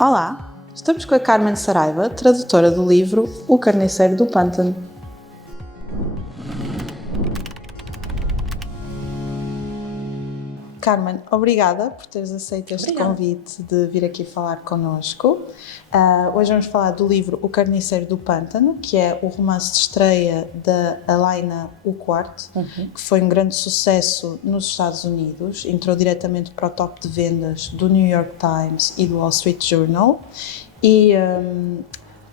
Olá, estamos com a Carmen Saraiva, tradutora do livro O Carniceiro do Pântano. Carmen, obrigada por teres aceito este convite de vir aqui falar connosco. Hoje vamos falar do livro O Carniceiro do Pântano, que é o romance de estreia da Alaina Ukvart, que foi um grande sucesso nos Estados Unidos, entrou diretamente para o top de vendas do New York Times e do Wall Street Journal. E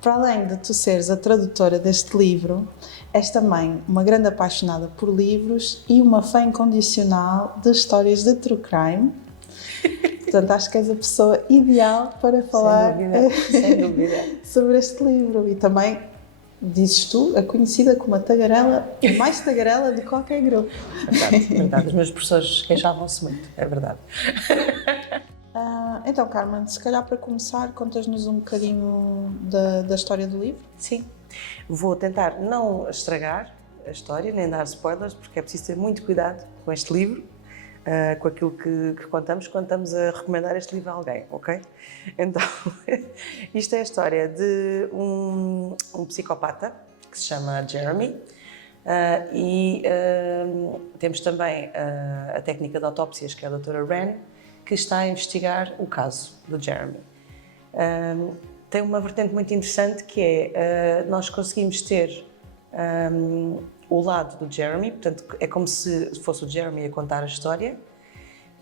para além de tu seres a tradutora deste livro, és também uma grande apaixonada por livros e uma fã incondicional de histórias de true crime. Portanto, acho que és a pessoa ideal para falar sem dúvida. sobre este livro. E também, dizes tu, a conhecida como a tagarela, mais tagarela de qualquer grupo. Verdade. Os meus professores queixavam-se muito, é verdade. Então, Carmen, se calhar para começar, contas-nos um bocadinho da história do livro? Sim. Vou tentar não estragar a história, nem dar spoilers, porque é preciso ter muito cuidado com este livro, com aquilo que contamos quando estamos a recomendar este livro a alguém, ok? Então, isto é a história de um psicopata que se chama Jeremy, e temos também a técnica de autópsias, que é a doutora Wren, que está a investigar o caso do Jeremy. Tem uma vertente muito interessante que é, nós conseguimos ter o lado do Jeremy, portanto é como se fosse o Jeremy a contar a história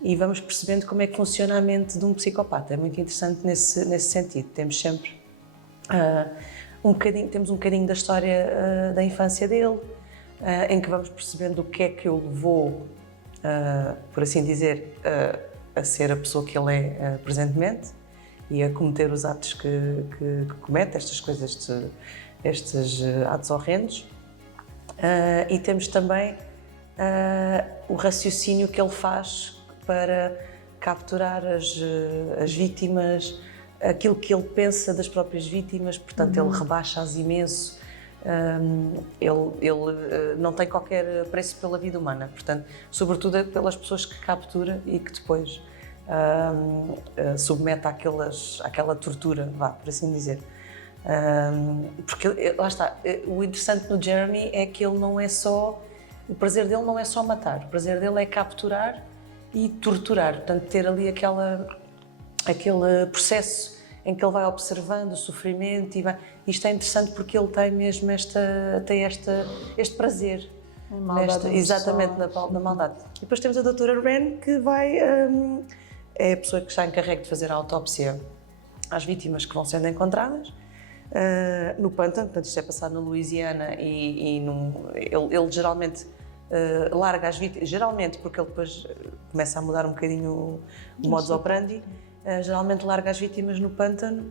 e vamos percebendo como é que funciona a mente de um psicopata. É muito interessante nesse sentido. Temos sempre temos um bocadinho da história da infância dele, em que vamos percebendo o que é que o levou, por assim dizer, a ser a pessoa que ele é presentemente e a cometer os atos que comete, estas coisas, estes atos horrendos. E temos também o raciocínio que ele faz para capturar as vítimas, aquilo que ele pensa das próprias vítimas, portanto ele rebaixa-as imenso. Ele não tem qualquer apreço pela vida humana, portanto, sobretudo pelas pessoas que captura e que depois submete àquela tortura, por assim dizer. Porque lá está, o interessante no Jeremy é que ele não é só, o prazer dele não é só matar, o prazer dele é capturar e torturar, portanto ter ali aquele processo em que ele vai observando o sofrimento isto é interessante porque ele tem mesmo este prazer. Exatamente, na maldade. E depois temos a doutora Wren, que é a pessoa que está encarregue de fazer a autópsia às vítimas que vão sendo encontradas no pântano. Portanto, isto é passado na Louisiana e ele geralmente larga as vítimas, geralmente porque ele depois começa a mudar um bocadinho o modus operandi, geralmente larga as vítimas no pântano,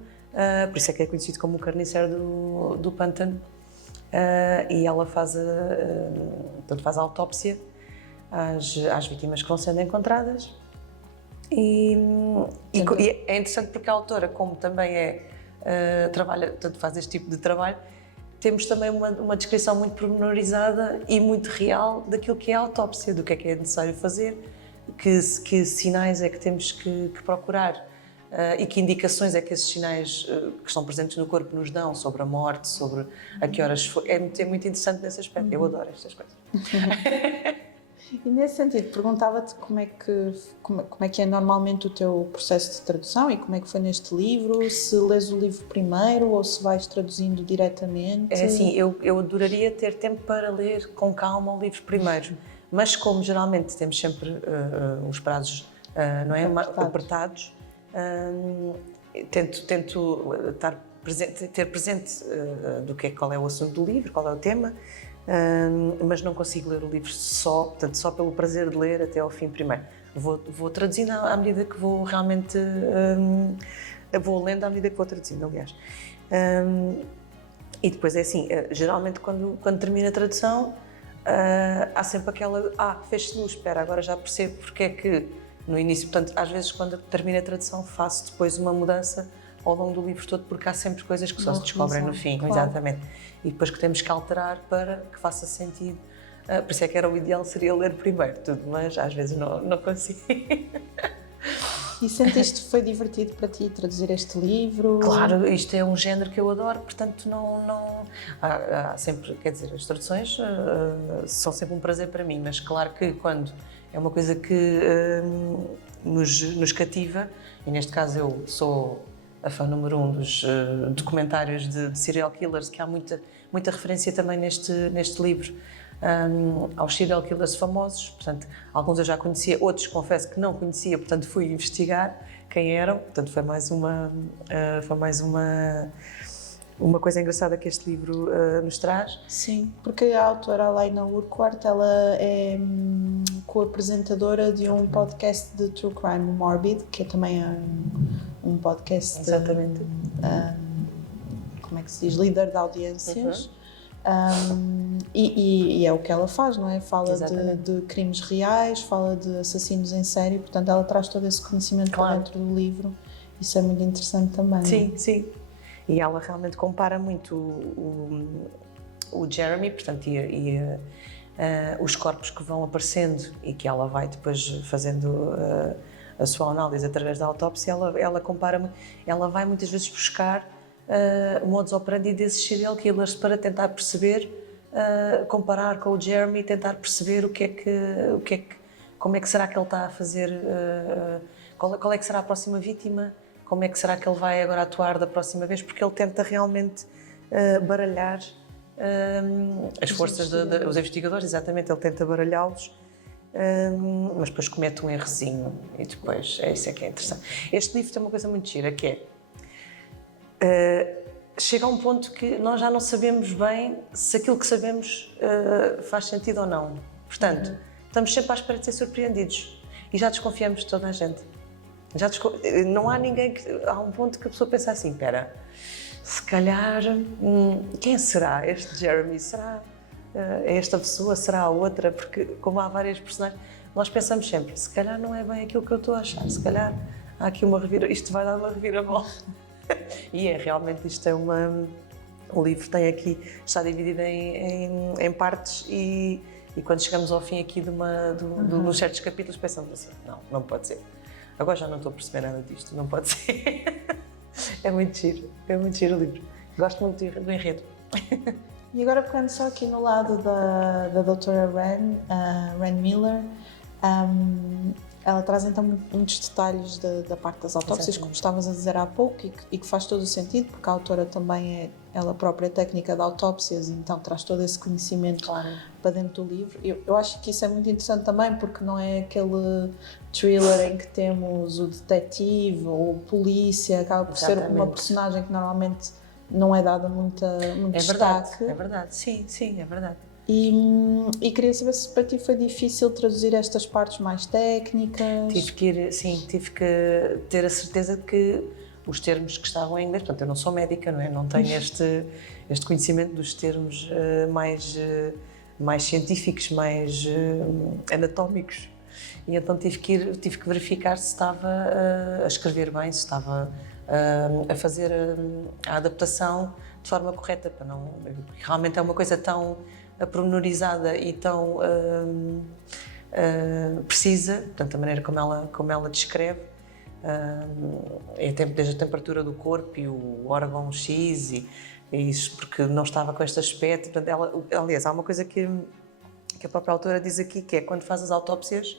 por isso é que é conhecido como o carniceiro do pântano, e ela faz a autópsia às vítimas que vão sendo encontradas. E é interessante porque a autora, como também trabalha, portanto faz este tipo de trabalho, temos também uma descrição muito pormenorizada e muito real daquilo que é a autópsia, do que é necessário fazer, que sinais é que temos que procurar e que indicações é que esses sinais que estão presentes no corpo nos dão sobre a morte, sobre a que horas foi. É muito interessante nesse aspecto. Eu adoro estas coisas. E nesse sentido, perguntava-te como é que é normalmente o teu processo de tradução e como é que foi neste livro, se lês o livro primeiro ou se vais traduzindo diretamente. É assim, eu adoraria ter tempo para ler com calma o livro primeiro, mas como geralmente temos sempre os prazos não é, apertados, tento ter presente qual é o assunto do livro, qual é o tema, mas não consigo ler o livro só pelo prazer de ler até ao fim primeiro. Vou traduzindo à medida que vou realmente... vou lendo à medida que vou traduzindo, aliás. E depois é assim, geralmente quando termina a tradução, há sempre aquela... fez-se luz, espera, agora já percebo porque é que no início... Portanto, às vezes quando termina a tradução faço depois uma mudança ao longo do livro todo, porque há sempre coisas que só se descobrem no fim, claro. Exatamente. E depois que temos que alterar para que faça sentido. Por isso é que o ideal seria ler primeiro tudo, mas às vezes não consigo. E sentiste que foi divertido para ti traduzir este livro? Claro, isto é um género que eu adoro, portanto há sempre, quer dizer, as traduções são sempre um prazer para mim, mas claro que quando é uma coisa que nos cativa, e neste caso eu sou a fã número 1 dos documentários de serial killers, que há muita referência também neste livro aos serial killers famosos, portanto, alguns eu já conhecia, outros confesso que não conhecia, portanto fui investigar quem eram, portanto foi mais uma coisa engraçada que este livro nos traz. Sim, porque a autora Alaina Urquhart, ela é co-apresentadora de um podcast de True Crime, Morbid, que é também um podcast Exatamente. Como é que se diz? Líder de audiências. E é o que ela faz, não é? Fala de crimes reais, fala de assassinos em série, portanto ela traz todo esse conhecimento para dentro do livro. Isso é muito interessante também. Sim, sim. E ela realmente compara muito o Jeremy, portanto, os corpos que vão aparecendo e que ela vai depois fazendo a sua análise através da autópsia, ela compara, ela vai muitas vezes buscar o modus operandi desses serial killers para tentar perceber, comparar com o Jeremy, tentar perceber como é que será que ele está a fazer, qual é que será a próxima vítima, como é que será que ele vai agora atuar da próxima vez, porque ele tenta realmente baralhar as forças dos investigadores, exatamente, ele tenta baralhá-los, mas depois comete um errozinho e depois, isso é que é interessante. Este livro tem uma coisa muito gira, que é, chega a um ponto que nós já não sabemos bem se aquilo que sabemos faz sentido ou não, portanto, estamos sempre à espera de ser surpreendidos e já desconfiamos de toda a gente. Não há ninguém há um ponto que a pessoa pensa assim, espera, se calhar, quem será este Jeremy? Será esta pessoa? Será a outra? Porque como há várias personagens, nós pensamos sempre, se calhar não é bem aquilo que eu estou a achar, se calhar há aqui isto vai dar uma reviravolta. E realmente isto é o livro está dividido em partes e quando chegamos ao fim aqui de certos capítulos pensamos assim, não pode ser. Agora já não estou a perceber nada disto, não pode ser. É muito giro o livro. Gosto muito do enredo. E agora pegando só aqui no lado da doutora Wren Miller, ela traz então muitos detalhes da parte das autópsias, como estavas a dizer há pouco, e que faz todo o sentido, porque a autora também é ela própria técnica de autópsias, então traz todo esse conhecimento para dentro do livro. Eu acho que isso é muito interessante também, porque não é aquele thriller em que temos o detetive ou o polícia, acaba por ser uma personagem que normalmente não é dada muito destaque. É verdade, sim, é verdade. E queria saber se para ti foi difícil traduzir estas partes mais técnicas. Tive que ter a certeza de que os termos que estavam em inglês, portanto eu não sou médica, não é? Não tenho este conhecimento dos termos mais científicos, mais anatómicos, e então tive que verificar se estava a escrever bem, se estava a fazer a adaptação de forma correta, para não, realmente é uma coisa tão pormenorizada e tão precisa, portanto a maneira como ela descreve, desde a temperatura do corpo e o órgão X e isso, porque não estava com este aspecto, portanto, aliás, há uma coisa que a própria autora diz aqui, que é quando faz as autópsias,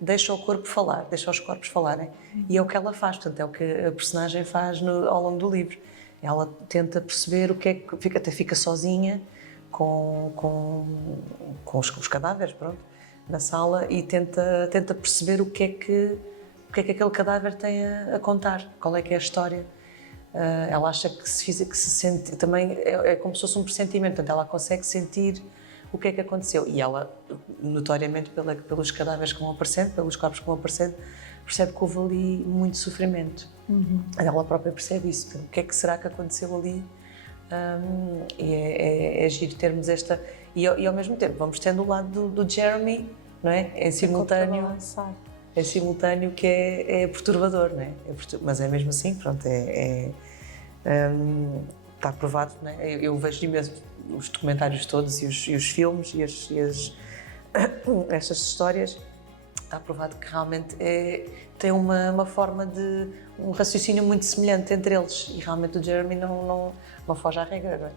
deixa o corpo falar, deixa os corpos falarem, e é o que ela faz, portanto é o que a personagem faz ao longo do livro. Ela tenta perceber o que é que até fica sozinha com os cadáveres, pronto, na sala, e tenta perceber o que é que aquele cadáver tem a contar, qual é que é a história. Ela acha que se sente, também é como se fosse um pressentimento, portanto ela consegue sentir o que é que aconteceu, e ela, notoriamente pelos cadáveres que vão aparecendo, pelos corpos que vão aparecendo, percebe que houve ali muito sofrimento. Ela própria percebe isso, o que é que será que aconteceu ali, e é giro termos esta, e ao mesmo tempo vamos tendo o lado do Jeremy, não é? Em simultâneo, que é perturbador, não é? Mas é mesmo assim, pronto, está provado, não é? Eu vejo mesmo os documentários todos e os filmes e estas histórias, está provado que realmente tem uma forma de um raciocínio muito semelhante entre eles e realmente o Jeremy não foge à regra, não é?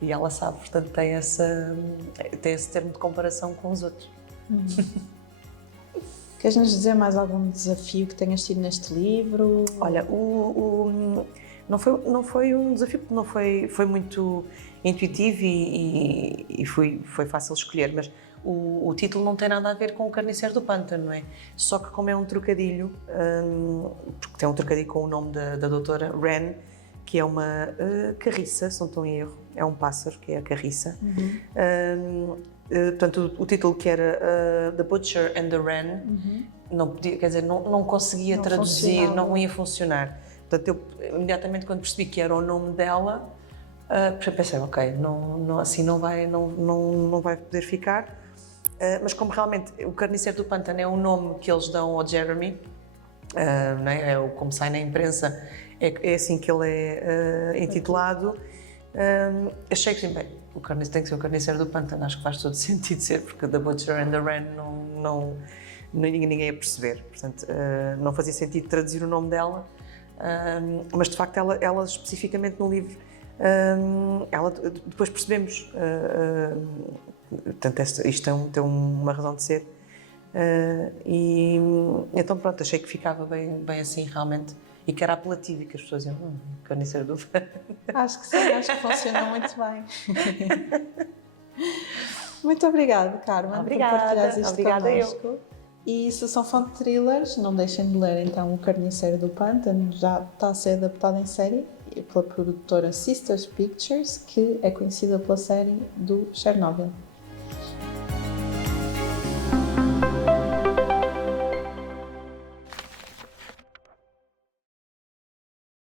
E ela sabe, portanto tem esse termo de comparação com os outros. Queres-nos dizer mais algum desafio que tenhas tido neste livro? Olha, não foi um desafio, porque foi muito intuitivo e foi fácil escolher, mas o título não tem nada a ver com o Carniceiro do Pântano, não é? Só que como é um trocadilho, porque tem um trocadilho com o nome da doutora Wren, que é uma carriça, se não estou em erro, é um pássaro, que é a carriça. Portanto, o título que era The Butcher and the Wren, não podia, quer dizer, não conseguia traduzir, não ia funcionar. Portanto, eu imediatamente quando percebi que era o nome dela, pensei, ok, assim não vai poder ficar. Mas como realmente o Carniceiro do Pântano é o nome que eles dão ao Jeremy, não é? Como sai na imprensa, é assim que ele é intitulado. Achei que sim, bem, o carniceiro tem que ser o Carniceiro do Pântano, acho que faz todo sentido ser, porque The Butcher and the Wren ninguém ia perceber, portanto não fazia sentido traduzir o nome dela, mas de facto ela especificamente no livro, depois percebemos, portanto isto tem uma razão de ser, e então pronto, achei que ficava bem assim realmente. E que era apelativo e que as pessoas diziam, Carniceiro do Pântano. Acho que sim, acho que funciona muito bem. Muito obrigada, Carmen, Obrigada, por partilhares isto obrigada connosco. E se são fã de thrillers, não deixem de ler então O Carniceiro do Pântano, já está a ser adaptado em série pela produtora Sisters Pictures, que é conhecida pela série do Chernobyl.